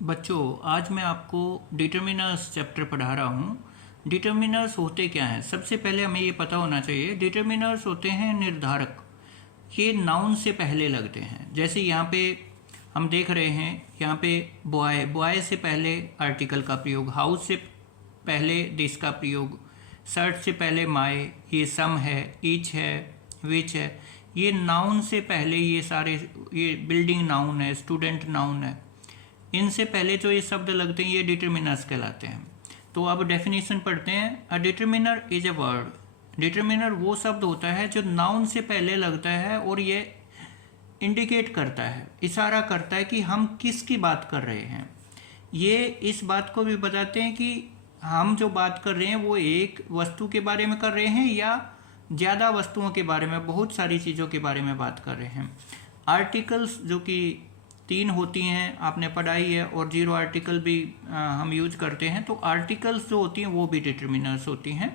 बच्चों, आज मैं आपको डिटर्मिनर्स चैप्टर पढ़ा रहा हूँ। डिटर्मिनर्स होते क्या हैं? सबसे पहले हमें ये पता होना चाहिए, डिटर्मिनर्स होते हैं निर्धारक। ये नाउन से पहले लगते हैं। जैसे यहाँ पे हम देख रहे हैं, यहाँ पे बॉय, बॉय से पहले आर्टिकल का प्रयोग, हाउस से पहले दिस का प्रयोग, शर्ट से पहले माय, ये सम है, ईच है, विच है। ये नाउन से पहले ये सारे, ये बिल्डिंग नाउन है, स्टूडेंट नाउन है, इनसे पहले जो ये शब्द लगते हैं ये डिटर्मिनर्स कहलाते हैं। तो अब डेफिनेशन पढ़ते हैं। A determiner is a word. Determiner वो शब्द होता है जो नाउन से पहले लगता है और ये इंडिकेट करता है, इशारा करता है कि हम किसकी बात कर रहे हैं। ये इस बात को भी बताते हैं कि हम जो बात कर रहे हैं वो एक वस्तु के बारे में कर रहे हैं या ज़्यादा वस्तुओं के बारे में, बहुत सारी चीज़ों के बारे में बात कर रहे हैं। आर्टिकल्स जो कि 3 होती हैं, आपने पढ़ाई है, और 0 आर्टिकल भी हम यूज करते हैं। तो आर्टिकल्स जो होती हैं वो भी डिटर्मिनर्स होती हैं।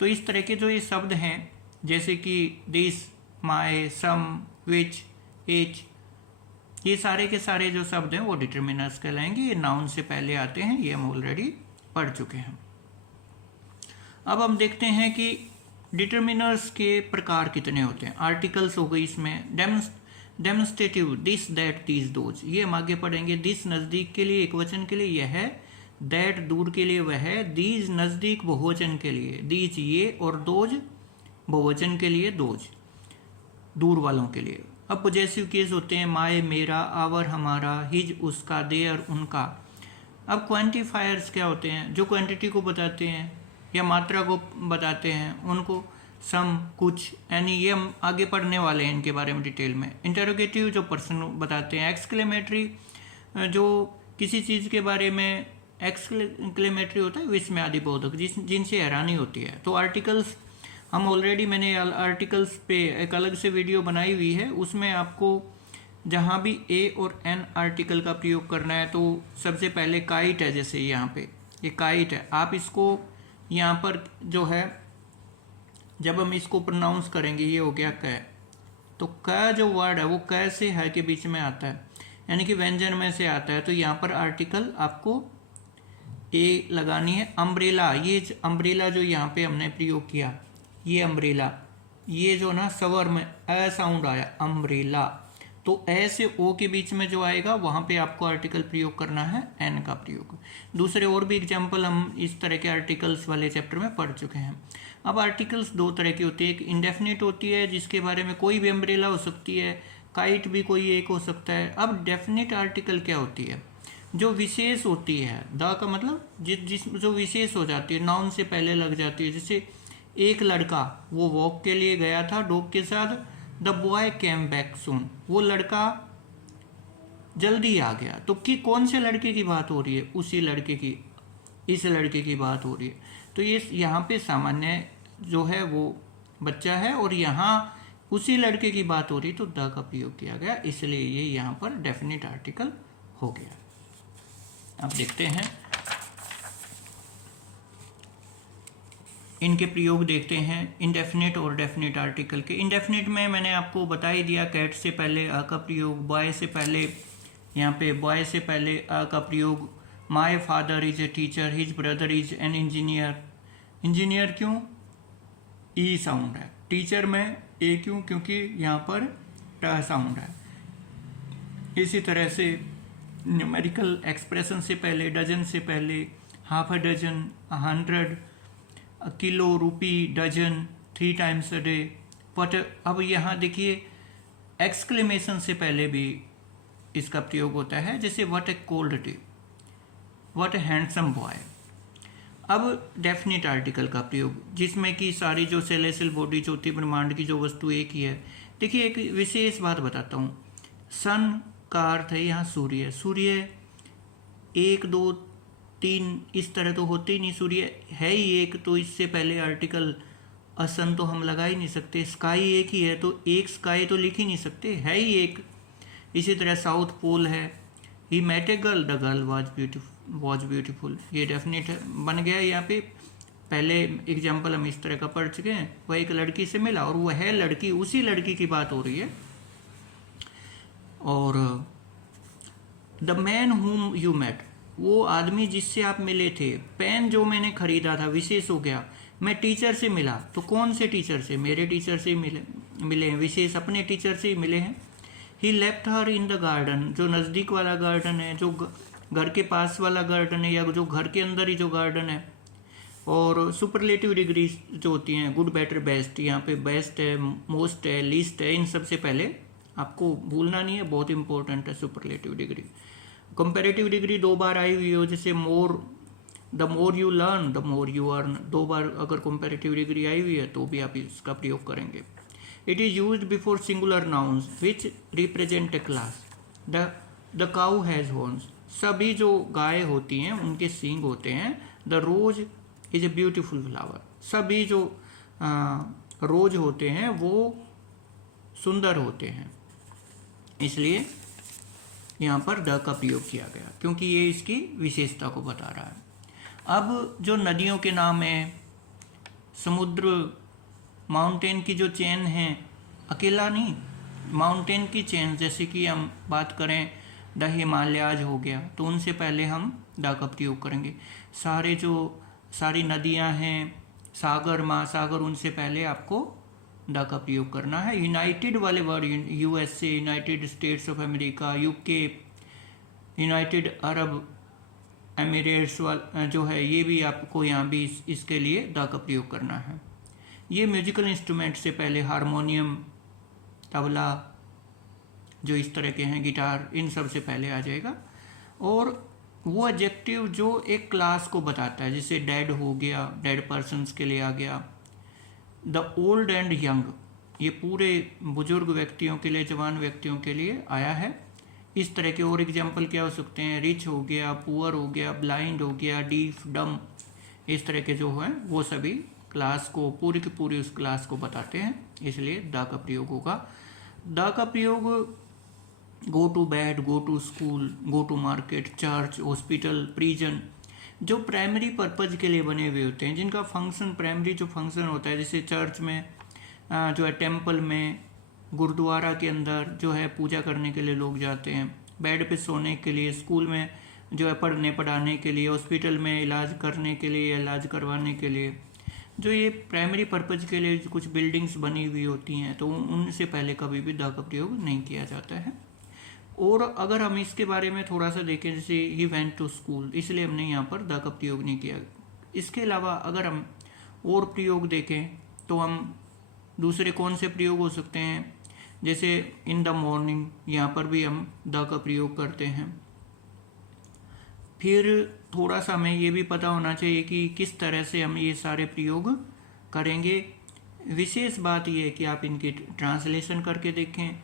तो इस तरह के जो ये शब्द हैं, जैसे कि this, my, some, which, each, ये सारे के सारे जो शब्द हैं वो डिटर्मिनर्स कहलाएंगे। ये नाउन से पहले आते हैं, ये हम ऑलरेडी पढ़ चुके हैं। अब हम देखते हैं कि डिटर्मिनर्स के प्रकार कितने होते हैं। आर्टिकल्स हो गई, इसमें demonstrative, this, that, these, those, ये हम आगे पढ़ेंगे। दिस नज़दीक के लिए, एक वचन के लिए यह है, दैट दूर के लिए वह है, दीज नज़दीक बहुवचन के लिए, दीज ये, और दोज बहुवचन के लिए, दोज दूर वालों के लिए। अब पॉजेसिव केस होते हैं, माय मेरा, आवर हमारा, हिज उसका, देयर उनका। अब क्वांटिफायर्स क्या होते हैं? जो क्वांटिटी को बताते हैं या मात्रा को बताते हैं उनको, सम, कुछ, यानी ये हम आगे पढ़ने वाले हैं इनके बारे में डिटेल में। इंटरोगेटिव जो पर्सन बताते हैं। एक्सक्लेमेटरी जो किसी चीज़ के बारे में, एक्सक्लेमेटरी होता है विस्मयादि बोधक, जिनसे हैरानी होती है। तो आर्टिकल्स हम ऑलरेडी, मैंने आर्टिकल्स पे एक अलग से वीडियो बनाई हुई है, उसमें आपको जहाँ भी ए और एन आर्टिकल का प्रयोग करना है तो सबसे पहले काइट है, जैसे यहाँ पे ये काइट है, आप इसको यहाँ पर जो है, जब हम इसको प्रोनाउंस करेंगे, ये हो गया क, तो क जो वर्ड है वो क से है के बीच में आता है, यानी कि व्यंजन में से आता है। तो यहाँ पर आर्टिकल आपको ए लगानी है। अम्ब्रेला, ये अम्ब्रेला जो यहाँ पे हमने प्रयोग किया, ये अम्ब्रेला, ये जो ना स्वर में अ साउंड आया, अम्ब्रेला, तो ए से ओ के बीच में जो आएगा वहाँ पे आपको आर्टिकल प्रयोग करना है, एन का प्रयोग। दूसरे और भी एग्जाम्पल हम इस तरह के आर्टिकल्स वाले चैप्टर में पढ़ चुके हैं। अब आर्टिकल्स 2 तरह की होती है। एक इंडेफिनिट होती है, जिसके बारे में कोई भी अम्ब्रेला हो सकती है, काइट भी कोई एक हो सकता है। अब डेफिनिट आर्टिकल क्या होती है? जो विशेष होती है, द का मतलब जो विशेष हो जाती है, नाउन से पहले लग जाती है। जैसे एक लड़का, वो वॉक के लिए गया था डॉग के साथ, the boy came back soon, वो लड़का जल्दी आ गया। तो कि कौन से लड़के की बात हो रही है? उसी लड़के की, इस लड़के की बात हो रही है। तो ये यहाँ पे सामान्य जो है वो बच्चा है, और यहाँ उसी लड़के की बात हो रही, तो द का प्रयोग किया गया, इसलिए ये यहाँ पर डेफिनेट आर्टिकल हो गया। अब देखते हैं, इनके प्रयोग देखते हैं, इंडेफिनिट और डेफिनेट आर्टिकल के। इंडेफिनिट में मैंने आपको बता ही दिया, कैट से पहले अ का प्रयोग, बॉय से पहले, यहाँ पे बॉय से पहले अ का प्रयोग। My father is a teacher, his brother is an engineer. Engineer क्यों? ई साउंड है। टीचर में ए क्यों? क्योंकि यहाँ पर ट साउंड है। इसी तरह से न्यूमेरिकल एक्सप्रेशन से पहले, डजन से पहले, half a dozen, 100, kilo, rupee, dozen, 3 times a day, but अब यहाँ देखिए एक्सक्लेमेशन से पहले भी इसका प्रयोग होता है, जैसे what A cold day, what A handsome boy. अब डेफिनेट आर्टिकल का प्रयोग, जिसमें कि सारी जो सेलेशियल बॉडीज होती है, ब्रह्मांड की जो वस्तु एक ही है। देखिए एक विशेष बात बताता हूँ, सन का अर्थ है यहाँ सूर्य। सूर्य 1, 2, 3 इस तरह तो होते ही नहीं, सूर्य है ही एक, तो इससे पहले आर्टिकल असन तो हम लगा ही नहीं सकते। स्काई एक ही है, तो एक स्काई तो लिख ही नहीं सकते, है ही एक। इसी तरह साउथ पोल है, he met a girl, the girl was beautiful, ये डेफिनेट बन गया यहाँ पे। पहले एग्जाम्पल हम इस तरह का पढ़ चुके हैं, वह एक लड़की से मिला और वह है लड़की, उसी लड़की की बात हो रही है। और the man whom you met, वो आदमी जिससे आप मिले थे। पेन जो मैंने खरीदा था विशेष हो गया। मैं टीचर से मिला, तो कौन से टीचर से? मेरे टीचर से मिले हैं। विशेष अपने टीचर से मिले हैं। He left her in the garden, जो नज़दीक वाला गार्डन है, जो घर के पास वाला गार्डन है, या जो घर के अंदर ही जो गार्डन है। और सुपरलेटिव डिग्री जो होती हैं, गुड बेटर बेस्ट, यहाँ पे बेस्ट है, मोस्ट है, लीस्ट है, इन सबसे पहले आपको भूलना नहीं है, बहुत इंपॉर्टेंट है सुपरलेटिव डिग्री। कंपैरेटिव डिग्री 2 बार आई हुई हो, जैसे more, the more you learn the more you earn, 2 बार अगर कंपैरेटिव डिग्री आई हुई है तो भी आप इसका प्रयोग करेंगे। It is use before singular nouns which represent a class. The cow has horns, सभी जो गाय होती हैं उनके सींग होते हैं। The rose is a beautiful flower, सभी जो रोज होते हैं वो सुंदर होते हैं, इसलिए यहाँ पर द का प्रयोग किया गया, क्योंकि ये इसकी विशेषता को बता रहा है। अब जो नदियों के नाम हैं, समुद्र, माउंटेन की जो चेन है, अकेला नहीं, माउंटेन की चेन, जैसे कि हम बात करें द हिमालयाज हो गया, तो उनसे पहले हम द का प्रयोग करेंगे। सारी नदियां हैं, सागर, महासागर, उनसे पहले आपको द का प्रयोग करना है। यूनाइटेड वाले word, USA, United states of America, UK, United Arab Emirates जो है, ये भी आपको यहाँ भी इसके लिए द का प्रयोग करना है। ये म्यूजिकल इंस्ट्रूमेंट से पहले हारमोनियम, तबला, जो इस तरह के हैं, गिटार, इन सब से पहले आ जाएगा। और वो एडजेक्टिव जो एक क्लास को बताता है, जैसे डेड हो गया, डेड पर्सन्स के लिए आ गया। द ओल्ड एंड यंग, ये पूरे बुजुर्ग व्यक्तियों के लिए, जवान व्यक्तियों के लिए आया है। इस तरह के और एग्जाम्पल क्या हो सकते हैं? रिच हो गया, पुअर हो गया, ब्लाइंड हो गया, डीफ, डम, इस तरह के जो हैं वो सभी क्लास को, पूरी की पूरी उस क्लास को बताते हैं, इसलिए द का प्रयोग होगा। द का प्रयोग go to bed, go to school, go to market, church, hospital, prison, जो प्राइमरी पर्पज के लिए बने हुए होते हैं, जिनका फंक्शन, प्राइमरी जो फंक्शन होता है, जैसे चर्च में जो है, टेम्पल में, गुरुद्वारा के अंदर जो है पूजा करने के लिए लोग जाते हैं, बेड पे सोने के लिए, स्कूल में जो है पढ़ने पढ़ाने के लिए, हॉस्पिटल में इलाज करने के लिए, इलाज करवाने के लिए, जो ये प्राइमरी पर्पज के लिए कुछ बिल्डिंग्स बनी हुई होती हैं, तो उनसे पहले कभी भी द का प्रयोग नहीं किया जाता है। और अगर हम इसके बारे में थोड़ा सा देखें, जैसे ही वेंट टू स्कूल, इसलिए हमने यहाँ पर द का प्रयोग नहीं किया। इसके अलावा अगर हम और प्रयोग देखें तो हम दूसरे कौन से प्रयोग हो सकते हैं, जैसे इन द मॉर्निंग, यहाँ पर भी हम द का प्रयोग करते हैं। फिर थोड़ा सा हमें ये भी पता होना चाहिए कि किस तरह से हम ये सारे प्रयोग करेंगे। विशेष बात ये है कि आप इनकी ट्रांसलेशन करके देखें,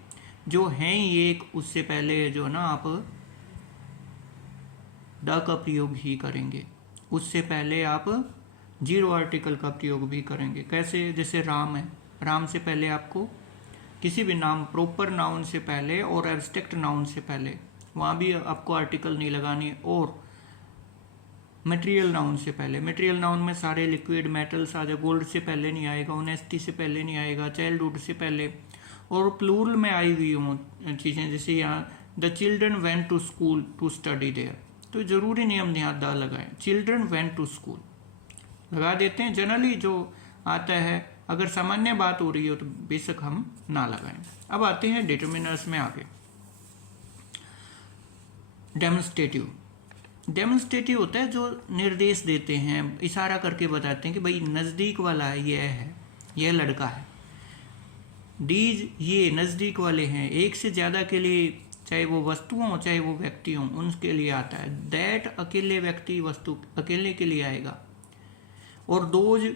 जो हैं ये एक, उससे पहले जो ना आप द का प्रयोग ही करेंगे, उससे पहले आप जीरो आर्टिकल का प्रयोग भी करेंगे। कैसे? जैसे राम है, राम से पहले आपको किसी भी नाम, प्रॉपर नाउन से पहले और एब्स्ट्रैक्ट नाउन से पहले, वहाँ भी आपको आर्टिकल नहीं लगानी। और मटेरियल नाउन से पहले, मटेरियल नाउन में सारे लिक्विड मेटल्स आ जाए, गोल्ड से पहले नहीं आएगा, ऑनेस्टी से पहले नहीं आएगा, चाइल्डहुड से पहले, और प्लूरल में आई हुई हों चीज़ें, जैसे यहाँ the children went to school to study there, तो ज़रूरी नहीं हम यहाँ द लगाएं, चिल्ड्रन वेंट टू स्कूल लगा देते हैं। जनरली जो आता है, अगर सामान्य बात हो रही हो तो बेशक हम ना लगाएं। अब आते हैं डिटर्मिनर्स में आगे। डेमोन्स्ट्रेटिव, डेमोन्स्ट्रेटिव होता है जो निर्देश देते हैं, इशारा करके बताते हैं कि भाई नज़दीक वाला है, यह लड़का है। डीज, ये नज़दीक वाले हैं, एक से ज़्यादा के लिए, चाहे वो वस्तुओं हो चाहे वो व्यक्ति हों, उनके लिए आता है। दैट, अकेले व्यक्ति वस्तु अकेले के लिए आएगा। और दोज,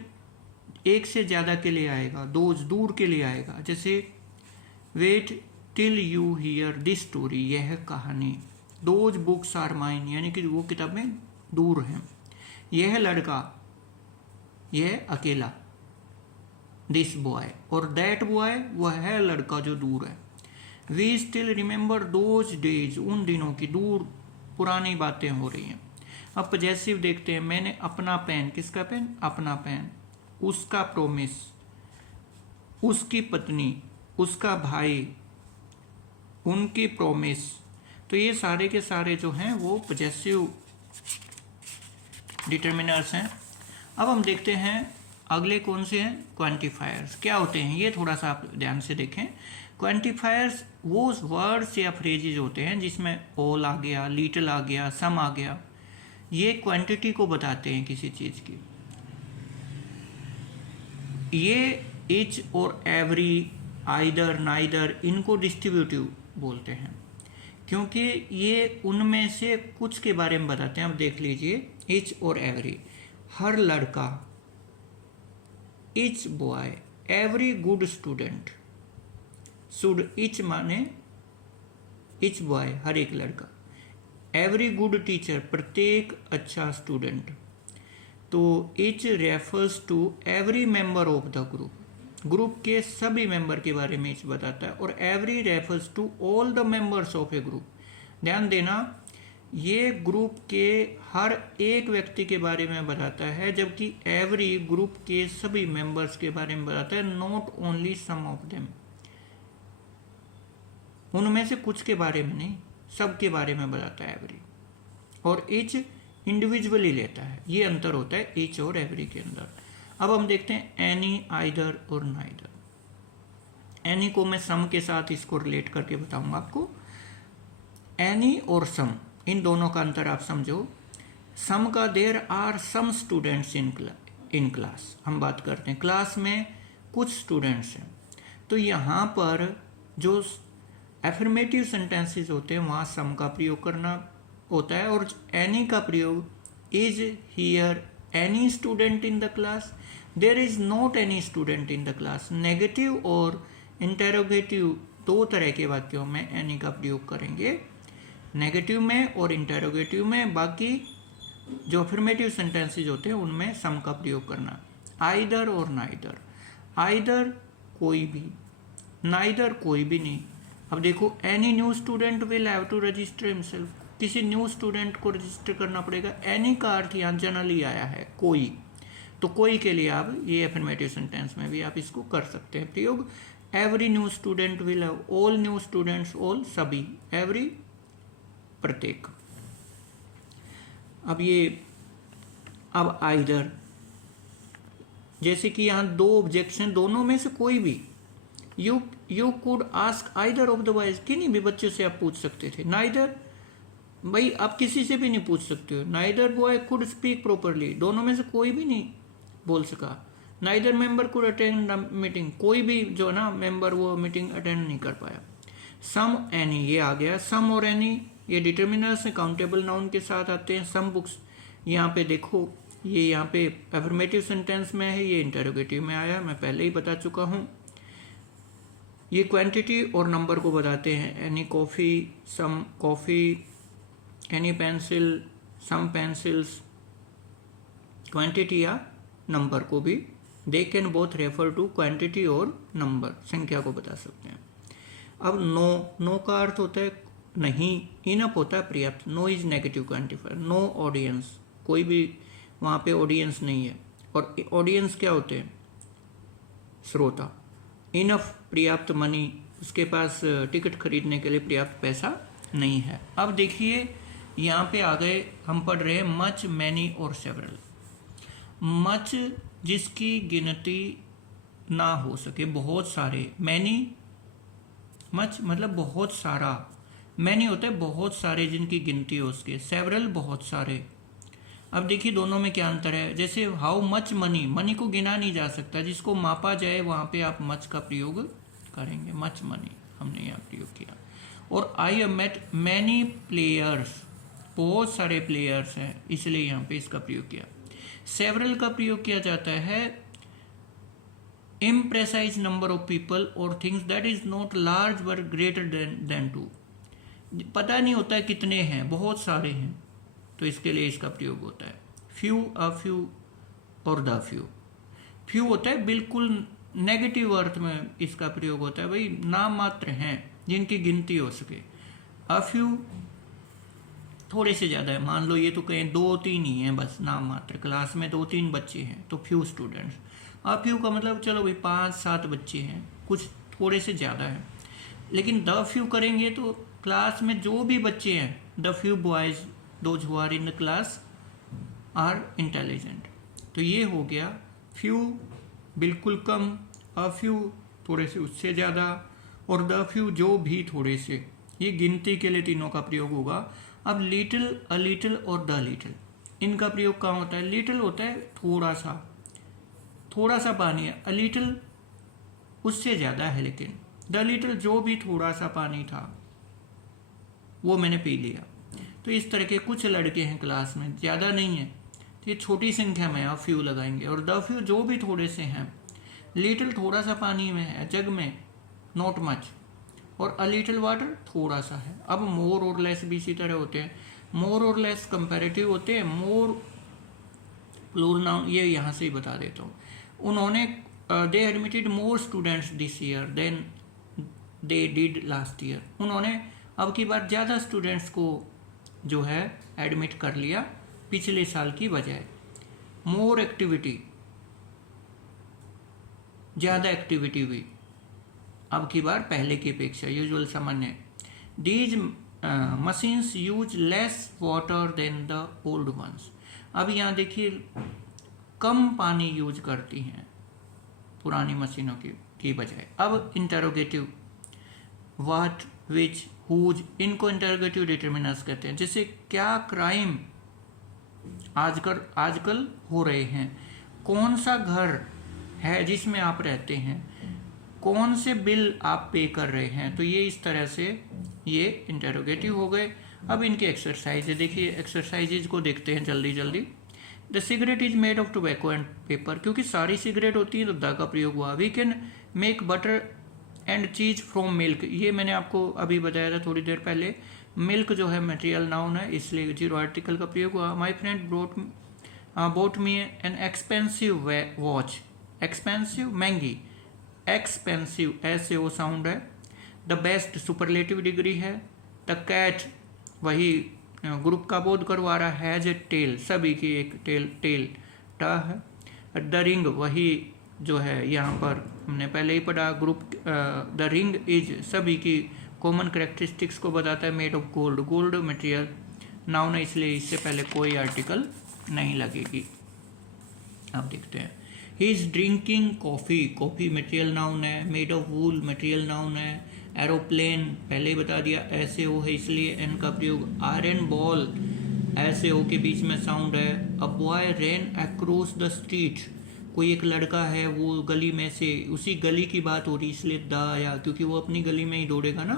एक से ज़्यादा के लिए आएगा। दोज, दूर के लिए आएगा। जैसे wait till you hear this story, यह कहानी। दोज बुक्स आर माइन, यानी कि वो किताबें दूर हैं। यह लड़का, यह अकेला, दिस बॉय। और दैट बॉय, वह है लड़का जो दूर है। We still remember those days, उन दिनों की दूर पुरानी बातें हो रही हैं। अब पजेसिव देखते हैं। मैंने अपना पेन, किसका पेन? अपना पेन। उसका प्रोमिस, उसकी पत्नी, उसका भाई, उनकी प्रोमिस, तो ये सारे के सारे जो हैं वो पॉजेसिव डिटर्मिनर्स हैं। अब हम देखते हैं अगले कौन से हैं, क्वांटिफायर्स क्या होते हैं। ये थोड़ा सा आप ध्यान से देखें। क्वांटिफायर्स वो वर्ड्स या फ्रेजेज होते हैं जिसमें ऑल आ गया, लिटिल आ गया, सम आ गया। ये क्वांटिटी को बताते हैं किसी चीज़ की। ये इच और एवरी, आइदर, नाइदर, इनको डिस्ट्रीब्यूटिव बोलते हैं क्योंकि ये उनमें से कुछ के बारे में बताते हैं। अब देख लीजिए, इच और एवरी, हर लड़का, each boy, every good student. Should, each माने इच बॉय हर एक लड़का, एवरी गुड टीचर प्रत्येक अच्छा स्टूडेंट। तो each refers to every member of the group, group के सभी मेंबर के बारे में इच बताता है। और every refers to all the members of a group. ध्यान देना, ये ग्रुप के हर एक व्यक्ति के बारे में बताता है, जबकि एवरी ग्रुप के सभी मेंबर्स के बारे में बताता है, not only some of them, उनमें से कुछ के बारे में नहीं, सब के बारे में बताता है एवरी। और इच इंडिविजुअली लेता है, ये अंतर होता है इच और एवरी के अंदर। अब हम देखते हैं एनी, आइदर और नाइदर। एनी को मैं सम के साथ इसको रिलेट करके बताऊंगा आपको। एनी और सम, इन दोनों का अंतर आप समझो। सम का there are some students in class, हम बात करते हैं क्लास में कुछ स्टूडेंट्स हैं। तो यहाँ पर जो एफर्मेटिव सेंटेंसेस होते हैं वहाँ सम का प्रयोग करना होता है। और एनी का प्रयोग, is here any student in the class, there is not any student in the class. Negative और इंटेरोगेटिव दो तरह के वाक्यों में एनी का प्रयोग करेंगे, नेगेटिव में और इंटेरोगेटिव में। बाकी जो अफर्मेटिव सेंटेंसेस होते हैं उनमें सम का प्रयोग करना। आइदर और नाइदर, आइदर कोई भी, नाइदर कोई भी नहीं। अब देखो, any new student will have to register himself, किसी न्यू स्टूडेंट को रजिस्टर करना पड़ेगा। एनी का अर्थ यहाँ जनरली आया है, कोई। तो कोई के लिए आप ये अफर्मेटिव सेंटेंस में भी आप इसको कर सकते हैं प्रयोग। Every new student will have, all new students, all सभी, एवरी प्रत्येक। अब आइदर, जैसे कि यहाँ दो ऑब्जेक्शन, दोनों में से कोई भी। You could ask either of the boys, किन्हीं भी बच्चों से आप पूछ सकते थे। नाइदर, भाई आप किसी से भी नहीं पूछ सकते हो। Neither boy could speak properly, दोनों में से कोई भी नहीं बोल सका। Neither member could attend the meeting, कोई भी जो ना मेंबर वो मीटिंग अटेंड नहीं कर पाया। सम, एनी, ये आ गया। सम और एनी ये डिटर्मिनर्स हैं, काउंटेबल नाउन के साथ आते हैं। सम बुक्स, यहाँ पे देखो, ये यहाँ पे अफर्मेटिव सेंटेंस में है, ये इंटरोगेटिव में आया, मैं पहले ही बता चुका हूँ। ये क्वांटिटी और नंबर को बताते हैं। Any coffee, some coffee, any pencil, some pencils. Quantity या नंबर को भी they can both refer to quantity और नंबर, संख्या को बता सकते हैं। अब नो, नो का अर्थ होता है नहीं, इनफ होता है पर्याप्त। No is negative quantifier. No audience, कोई भी वहाँ पे ऑडियंस नहीं है। और ऑडियंस क्या होते हैं, श्रोता। इनफ, पर्याप्त मनी, उसके पास टिकट खरीदने के लिए पर्याप्त पैसा नहीं है। अब देखिए यहाँ पे आ गए, हम पढ़ रहे हैं मच, मैनी और सेवरल। मच जिसकी गिनती ना हो सके, बहुत सारे। मैनी, मच मतलब बहुत सारा, मैनी होता है बहुत सारे जिनकी गिनती हो उसके। सेवरल बहुत सारे। अब देखिए दोनों में क्या अंतर है। जैसे हाउ मच मनी, मनी को गिना नहीं जा सकता, जिसको मापा जाए वहाँ पे आप मच का प्रयोग करेंगे। मच मनी हमने यहाँ प्रयोग किया। और I have met many players, बहुत सारे प्लेयर्स हैं, इसलिए यहाँ पे इसका प्रयोग किया। सेवरल का प्रयोग किया जाता है इम्प्रेसाइज नंबर ऑफ पीपल और things that is not large but greater than two. पता नहीं होता है कितने हैं, बहुत सारे हैं, तो इसके लिए इसका प्रयोग होता है। फ्यू, अ फ्यू और द फ्यू। फ्यू होता है बिल्कुल नेगेटिव अर्थ में इसका प्रयोग होता है, भाई नाम मात्र हैं जिनकी गिनती हो सके। अ फ्यू थोड़े से ज़्यादा है, मान लो ये तो कहें 2-3 ही हैं बस, नाम मात्र, क्लास में 2-3 बच्चे हैं, तो फ्यू स्टूडेंट्स। अ फ्यू का मतलब चलो भाई 5-7 बच्चे हैं, कुछ थोड़े से ज़्यादा है। लेकिन द फ्यू करेंगे तो क्लास में जो भी बच्चे हैं, the few boys those who are in the class are intelligent. तो ये हो गया फ्यू बिल्कुल कम, अ फ्यू थोड़े से उससे ज़्यादा, और द फ्यू जो भी थोड़े से। ये गिनती के लिए तीनों का प्रयोग होगा। अब लिटिल, अ लिटिल और द लिटिल, इनका प्रयोग कहाँ होता है? लिटिल होता है थोड़ा सा, थोड़ा सा पानी है। अ लिटिल उससे ज़्यादा है, लेकिन द लिटिल जो भी थोड़ा सा पानी था वो मैंने पी लिया। तो इस तरह के कुछ लड़के हैं क्लास में, ज़्यादा नहीं है, तो ये छोटी संख्या में आप फ्यू लगाएंगे। और द फ्यू जो भी थोड़े से हैं, लिटिल थोड़ा सा पानी में है जग में, नॉट मच, और अ लिटिल वाटर थोड़ा सा है। अब मोर और लेस भी इसी तरह होते हैं। मोर और लेस कंपैरेटिव होते हैं। मोर प्लूरल नाउन, ये यहाँ से ही बता देता हूँ। उन्होंने they admitted more students this year than they did last year. उन्होंने अब की बार ज़्यादा स्टूडेंट्स को जो है एडमिट कर लिया पिछले साल की बजाय। मोर एक्टिविटी, ज़्यादा एक्टिविटी हुई अब की बार पहले की अपेक्षा, यूजुअल सामान्य। These machines use less water than the old ones. अब यहाँ देखिए कम पानी यूज करती हैं पुरानी मशीनों की बजाय। अब इंटरोगेटिव, व्हाट, विच, हुज, इनको इंटरोगेटिव डिटरमिनर्स कहते हैं। जैसे क्या क्राइम आजकल हो रहे हैं, कौन सा घर है जिसमें आप रहते हैं, कौन से बिल आप पे कर रहे हैं। तो ये इस तरह से ये इंटरोगेटिव हो गए। अब इनके एक्सरसाइज देखिए, एक्सरसाइजेज को देखते हैं जल्दी जल्दी। The cigarette is made of tobacco and paper, क्योंकि सारी सिगरेट होती है तो द का प्रयोग हुआ। We can make butter and cheese from milk, ये मैंने आपको अभी बताया था थोड़ी देर पहले। मिल्क जो है मटेरियल नाउन है, इसलिए जीरो आर्टिकल का प्रयोग हुआ। My friend boat me an expensive watch, expensive महंगी, एक्सपेंसिव ऐसे वो साउंड है। द बेस्ट सुपरलेटिव डिग्री है। द कैट वही ग्रुप का बोध करवा रहा है, हैज ए टेल, सभी की एक टेल टा है। द रिंग वही जो है यहाँ पर हमने पहले ही पढ़ा, ग्रुप द रिंग इज सभी की कॉमन करेक्टरिस्टिक्स को बताता है। Made of gold, gold material noun है, इसलिए इससे पहले कोई आर्टिकल नहीं लगेगी। अब देखते हैं। He is drinking coffee, coffee material noun है। Made of wool material noun है। एरोप्लेन पहले ही बता दिया, ऐसे हो है इसलिए एन का प्रयोग। आयरन बॉल, ऐसे हो के बीच में साउंड है। A boy rain across the street, कोई एक लड़का है वो गली में से, उसी गली की बात हो रही इसलिए द आया, क्योंकि वो अपनी गली में ही दौड़ेगा ना।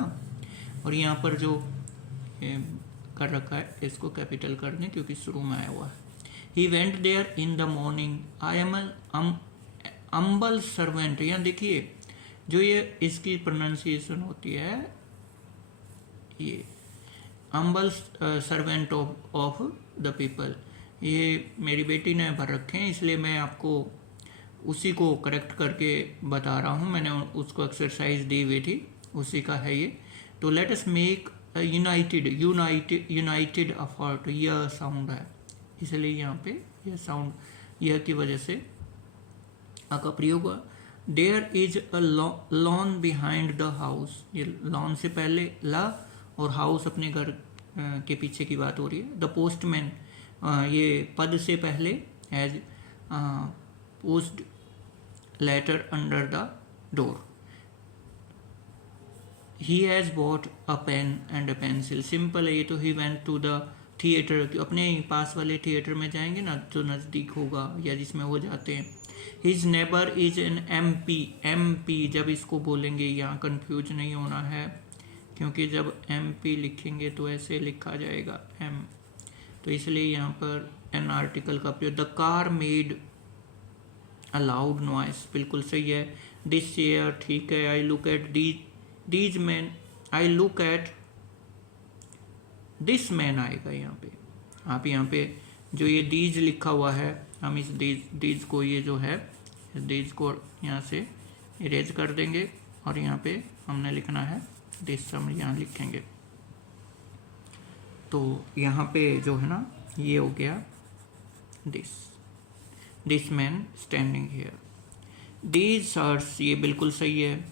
और यहाँ पर जो कर रखा है इसको कैपिटल कर दें क्योंकि शुरू में आया हुआ है। He went there in the morning, I am humble servant. यहाँ देखिए जो ये इसकी प्रोनाउंसिएशन होती है, ये अम्बल सर्वेंट ऑफ द पीपल, ये मेरी बेटी ने भर रखे हैं इसलिए मैं आपको उसी को करेक्ट करके बता रहा हूँ। मैंने उसको एक्सरसाइज दी हुई थी, उसी का है ये। तो let us make United effort, यह साउंड है इसलिए यहाँ पे यह साउंड, यह की वजह से आ का प्रयोग हुआ। There is a lawn behind the house, ये लॉन से पहले ला और हाउस अपने घर के पीछे की बात हो रही है। द पोस्टमैन, ये पद से पहले has post letter under the door. He has bought a pen and a pencil, simple है ये तो। He went to the theatre, अपने पास वाले थिएटर में जाएंगे ना जो नज़दीक होगा या जिसमें वो जाते हैं। His neighbour is an MP जब इसको बोलेंगे यहाँ कंफ्यूज नहीं होना है क्योंकि जब MP लिखेंगे तो ऐसे लिखा जाएगा M, तो इसलिए यहाँ पर एन आर्टिकल का प्रयोग। The car made a loud noise, बिल्कुल सही है। दिस चेयर ठीक है। I look at these man, I look at this man आएगा यहाँ पे। आप यहाँ पे जो ये दीज लिखा हुआ है, हम इस दीज को, ये जो है दीज को यहाँ से इरेज कर देंगे और यहाँ पे हमने लिखना है दिस, हम यहाँ लिखेंगे। तो यहाँ पे जो है ना ये हो गया this man standing here. These shirts, ये बिल्कुल सही है।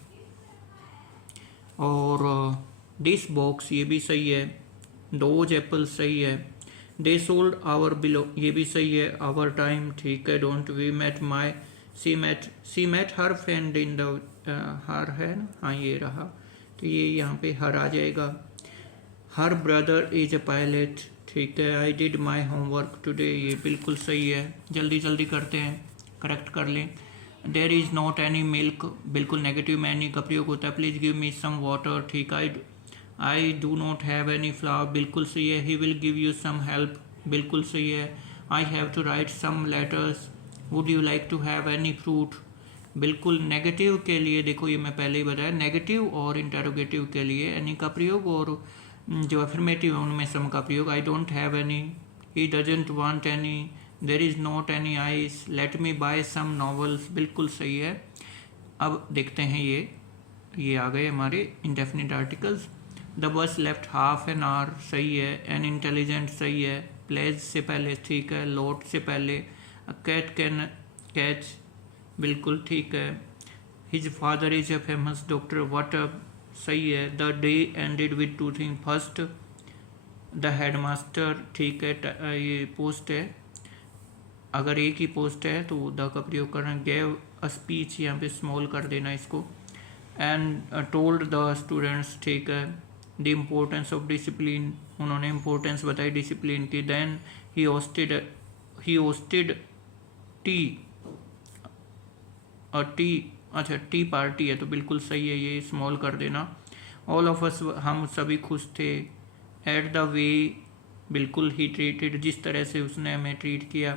और दिस बॉक्स ये भी सही है, दोज एप्पल सही है, दे सोल्ड आवर बिलो ये भी सही है, आवर टाइम ठीक है, don't we met my she met her friend in the हर है ना, हाँ ये रहा, तो ये यहाँ पे हर आ जाएगा। Her brother is a pilot ठीक है, I did my homework today ये बिल्कुल सही है, जल्दी जल्दी करते हैं, करेक्ट कर लें। There is not any milk बिल्कुल नेगेटिव में एनी का प्रयोग होता है, please give me some water ठीक, I do not have any flower बिल्कुल सही है, he will give you some help बिल्कुल सही है, I have to write some letters, would you like to have any fruit बिल्कुल। नेगेटिव के लिए देखो ये मैं पहले ही बताया, नेगेटिव और इंटरोगेटिव के लिए एनी का प्रयोग, और जो अफर्मेटिव है उनमें सम का प्रयोग, I don't have any, he doesn't want any, there is not any ice, let me buy some novels बिल्कुल सही है। अब देखते हैं ये आ गए हमारे indefinite articles. The bus left half an hour सही है, एन इंटेलिजेंट सही है, प्लेज से पहले ठीक है, लोट से पहले, कैट कैन कैच बिल्कुल ठीक है, his father is a famous doctor what a सही है, the day ended with two thing, first the headmaster ठीक है, ये पोस्ट है, अगर एक ही पोस्ट है तो द का प्रयोग करना, गेव अ स्पीच यहाँ पे स्मॉल कर देना इसको, एंड टोल्ड द स्टूडेंट्स ठीक है, द इम्पोर्टेंस ऑफ डिसिप्लिन उन्होंने इम्पोर्टेंस बताई डिसिप्लिन की, then he hosted tea tea अच्छा टी पार्टी है तो बिल्कुल सही है, ये स्मॉल कर देना। ऑल ऑफ अस हम सभी खुश थे, एट द वे बिल्कुल ही ट्रीटेड जिस तरह से उसने हमें ट्रीट किया,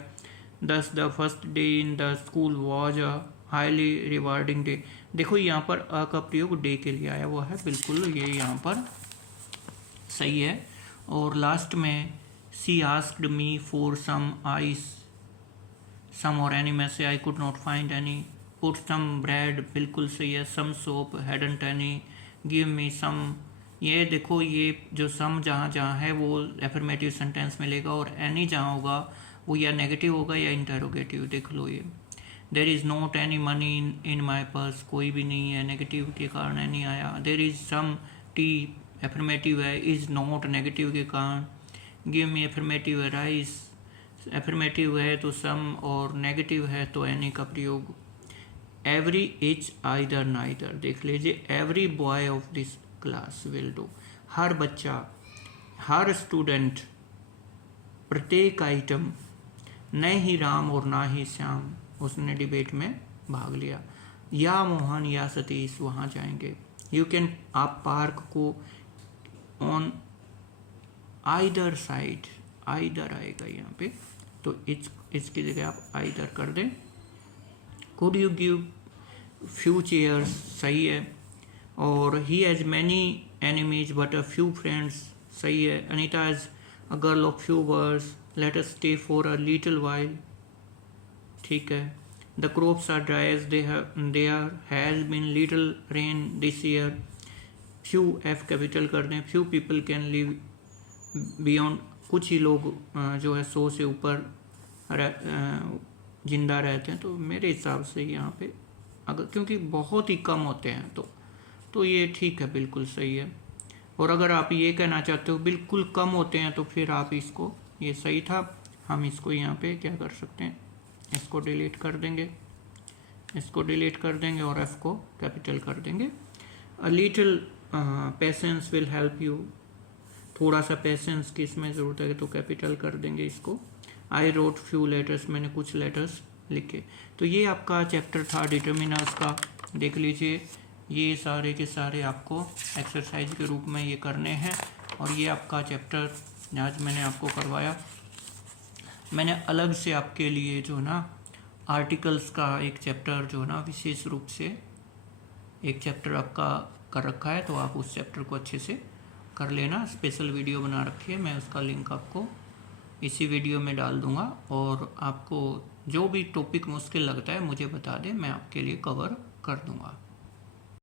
दस the first day in the school was a highly rewarding day, देखो यहाँ पर अ का प्रयोग डे के लिए आया हुआ है, बिल्कुल ये यहाँ पर सही है। और लास्ट में she asked me for some ice some और एनी में से I could not find any, put some bread बिल्कुल सही है, some soap hadn't any, give me some, ये देखो ये जो सम जहाँ जहाँ है वो एफर्मेटिव सेंटेंस में लेगा, और एनी जहाँ होगा वो या नेगेटिव होगा या इंटरोगेटिव, देख लो ये। There is not any money in my purse कोई भी नहीं है, नेगेटिव के कारण एनी आया। There is some tea affirmative है, इज़ नॉट नेगेटिव के कारण, गिव मी एफर्मेटिव है राइस, एफर्मेटिव है तो सम और नेगेटिव है तो एनी का प्रयोग। एवरी इज आइदर नाइदर, देख लीजिए, every boy of this class will do, हर बच्चा, हर स्टूडेंट, प्रत्येक आइटम, न ही राम और ना ही श्याम, उसने डिबेट में भाग लिया, या मोहन या सतीश वहाँ जाएंगे। यू कैन, आप पार्क को ऑन आइदर साइड, आइदर आएगा यहाँ पे, तो इसकी जगह आप आइदर कर दें। Could you give few chairs सही है, और he has many enemies but a few friends सही है। Anita is a girl of few words, let us stay for a little while ठीक है। The crops are dry as there has been little rain this year, few F capital कर दें, few people can live beyond, कुछ ही लोग जो है 100 से ऊपर जिंदा रहते हैं, तो मेरे हिसाब से यहाँ पे अगर क्योंकि बहुत ही कम होते हैं तो ये ठीक है, बिल्कुल सही है। और अगर आप ये कहना चाहते हो बिल्कुल कम होते हैं तो फिर आप इसको, ये सही था, हम इसको यहाँ पे क्या कर सकते हैं, इसको डिलीट कर देंगे, इसको डिलीट कर देंगे और एफ को कैपिटल कर देंगे। A little patience will help you, थोड़ा सा पेशेंस की इसमें ज़रूरत है तो कैपिटल कर देंगे इसको। आई रोट फ्यू लेटर्स, मैंने कुछ लेटर्स लिखे। तो ये आपका चैप्टर था डिटर्मिनर्स का, देख लीजिए, ये सारे के सारे आपको एक्सरसाइज के रूप में ये करने हैं, और ये आपका चैप्टर आज मैंने आपको करवाया। मैंने अलग से आपके लिए जो ना आर्टिकल्स का एक चैप्टर जो ना विशेष रूप से एक चैप्टर आपका कर रखा है, तो आप उस चैप्टर को अच्छे से कर लेना, स्पेशल वीडियो बना रखी है, मैं उसका लिंक आपको इसी वीडियो में डाल दूंगा, और आपको जो भी टॉपिक मुश्किल लगता है मुझे बता दें, मैं आपके लिए कवर कर दूंगा।